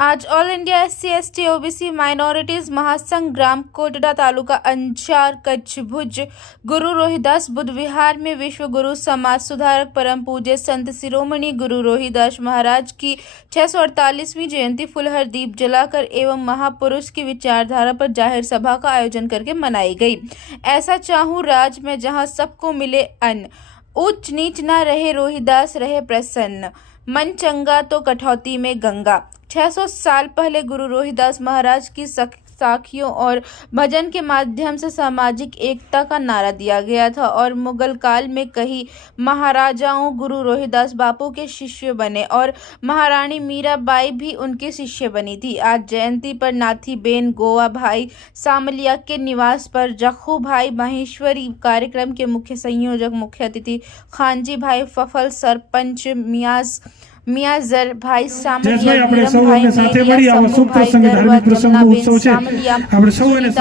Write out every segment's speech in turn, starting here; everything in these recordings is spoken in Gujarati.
आज all India SC/ST OBC minorities महासंघ ग्राम कोटड़ा तालुका अंजार कच्छ भुज गुरु रोहिदास बुद्ध विहार में विश्व गुरु समाज सुधारक परम पूज्य संत शिरोमणि गुरु रोहिदास महाराज की 648वीं जयंती फुलहर दीप जलाकर एवं महापुरुष की विचारधारा पर जाहिर सभा का आयोजन करके मनाई गई। ऐसा चाहूँ राज में जहाँ सबको मिले अन्न, ऊंच नीच न रहे, रोहिदास रहे प्रसन्न, मन चंगा तो कटौती में गंगा। 600 साल पहले गुरु रोहिदास महाराज की साखियों और भजन के माध्यम से सामाजिक एकता का नारा दिया गया था और मुगल काल में कई महाराजाओं गुरु रोहिदास बापू के शिष्य बने और महारानी मीराबाई भी उनके शिष्य बनी थी। आज जयंती पर नाथी बेन गोवा भाई सामलिया के निवास पर जखू भाई माहेश्वरी, कार्यक्रम के मुख्य संयोजक मुख्य अतिथि खानजी भाई फफल, सरपंच मियाजर भाई सामलिया,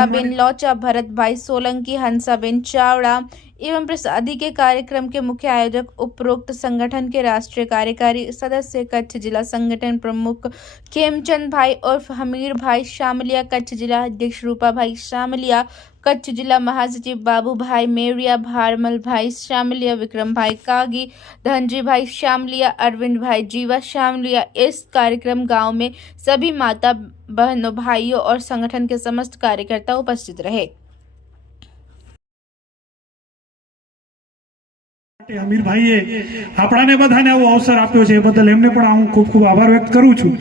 बेन लौचा, भरत भाई सोलंकी, हंसा बेन चावड़ा एवं प्रसादी के कार्यक्रम के मुख्य आयोजक उपरोक्त संगठन के राष्ट्रीय कार्यकारी सदस्य कच्छ जिला संगठन प्रमुख खेमचंद भाई उर्फ हमीर भाई शामलिया, कच्छ जिला अध्यक्ष रूपा भाई शामलिया, कच्छ जिला महासचिव बाबू भाई मेरिया, भारमल भाई शामलिया, विक्रम भाई कागी, धनजी भाई शामलिया, अरविंद भाई जीवा शामलिया। इस कार्यक्रम गांव में सभी माता बहनों, भाइयों और संगठन के समस्त कार्यकर्ता उपस्थित रहे। અમીર ભાઈએ આપણાને બધાને આવો અવસર આપ્યો છે એ બદલ એમને પણ હું ખૂબ ખૂબ આભાર વ્યક્ત કરું છું।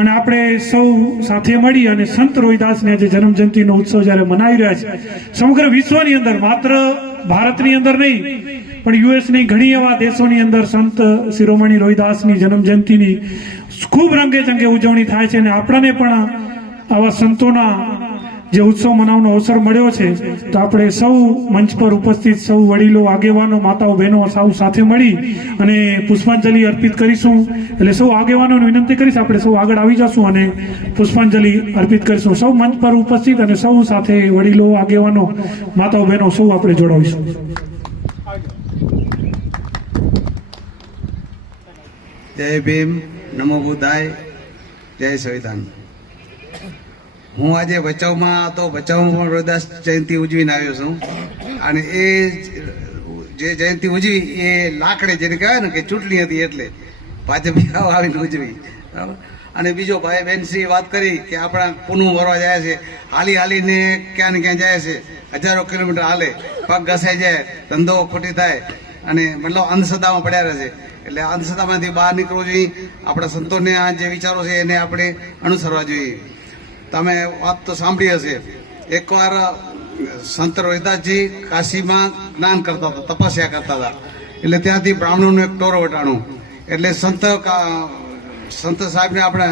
અને આપણે સૌ સાથે મળી અને સંત રોહિદાસને આજે જન્મ જયંતિનો ઉત્સવ જ્યારે મનાવી રહ્યા છે સમગ્ર વિશ્વની અંદર, માત્ર ભારતની અંદર નહીં પણ યુએસની ઘણી એવા દેશોની અંદર સંત શિરોમણી રોહિદાસની જન્મ જયંતિની ખૂબ રંગે ચંગે ઉજવણી થાય છે અને આપણને પણ આવા સંતોના જે ઉત્સવ મનાવવાનો અવસર મળ્યો છે તો આપણે સૌ મંચ પર ઉપસ્થિત સૌ વડીલો, આગેવાનો, માતાઓ, બહેનો સૌ સાથે મળી અને પુષ્પાંજલિ અર્પિત કરીશું। એટલે સૌ આગેવાનોને વિનંતી કરીશ આપણે સૌ આગળ આવી જશું અને પુષ્પાંજલિ અર્પિત કરીશું। સૌ મંચ પર ઉપસ્થિત અને સૌ સાથે વડીલો, આગેવાનો, માતાઓ, બહેનો સૌ આપણે જોડાવીશું। જય ભીમ, નમો બુદ્ધાય, જય સંવિધાન। હું આજે ભચાઉમાં હતો, ભચાઉમાં પણ રોહિદાસ જયંતિ ઉજવીને આવ્યો છું અને એ જે જયંતિ ઉજવી એ લાકડે જેને કહેવાય ને કે ચૂંટણી હતી એટલે ભાજપ આવીને ઉજવી, બરાબર। અને બીજો ભાઈ બહેનશ્રી વાત કરી કે આપણા પૂનું ભરવા જાય છે, હાલી હાલીને ક્યાં ને ક્યાં જાય છે, હજારો કિલોમીટર હાલે, પગ ઘસાઈ જાય, ધંધો ખોટી થાય અને મતલબ અંધશ્રદ્ધામાં પડ્યા રહે છે। એટલે અંધશ્રદ્ધામાંથી બહાર નીકળવું જોઈએ। આપણા સંતોને આ જે વિચારો છે એને આપણે અનુસરવા જોઈએ। તમે વાત તો સાંભળી હશે, એકવાર સંત રોહિદાસજી કાશીમાં જ્ઞાન કરતા હતા, તપસ્યા કરતા હતા, એટલે ત્યાંથી બ્રાહ્મણોનું એક ટોરો વટાણું, એટલે સંત સાહેબને આપણે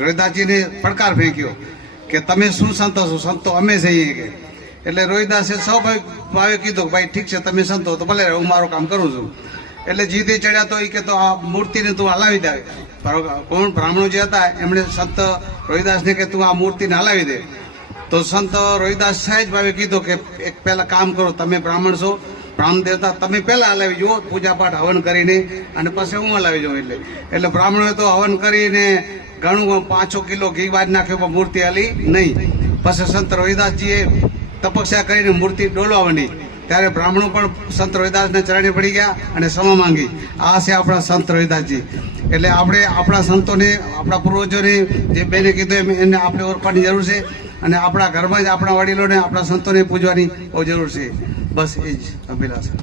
રોહિદાસજીને પડકાર ફેંક્યો કે તમે શું સંતો છો? સંતો અમે છીએ કે। એટલે રોહિદાસે સૌ ભાવે કીધું ભાઈ ઠીક છે, તમે સંતો તો ભલે, હું મારું કામ કરું છું। એટલે જીતે ચડ્યા તો એ કે તો આ મૂર્તિને તું હલાવી દે। કોણ બ્રાહ્મણો જે હતા એમણે સંત રોહિદાસને કે તું આ મૂર્તિને હલાવી દે। તો સંત રોહિદાસ સહેજ ભાવે કીધું કે એક પહેલા કામ કરો, તમે બ્રાહ્મણ છો, બ્રાહ્મણ દેવતા, તમે પહેલા હલાવી જુઓ પૂજાપાઠ હવન કરીને અને પછી હું હલાવી જાઉં। એટલે બ્રાહ્મણોએ તો હવન કરીને ઘણું 5 કિલો ઘી બાદ નાખ્યો પણ મૂર્તિ હલી નહીં। પછી સંત રોહિદાસજીએ તપસ્યા કરીને મૂર્તિ ડોલવા માંડી, ત્યારે બ્રાહ્મણો પણ સંત રોહિદાસને ચરણે પડી ગયા અને ક્ષમા માંગી। આ છે આપણા સંત રોહિદાસજી। એટલે આપણે આપણા સંતોને, આપણા પૂર્વજોને જે બેને કીધું એને આપણે ઓળખવાની જરૂર છે અને આપણા ઘરમાં જ આપણા વડીલોને, આપણા સંતોને પૂજવાની બહુ જરૂર છે। બસ એ જ અભિલાષા।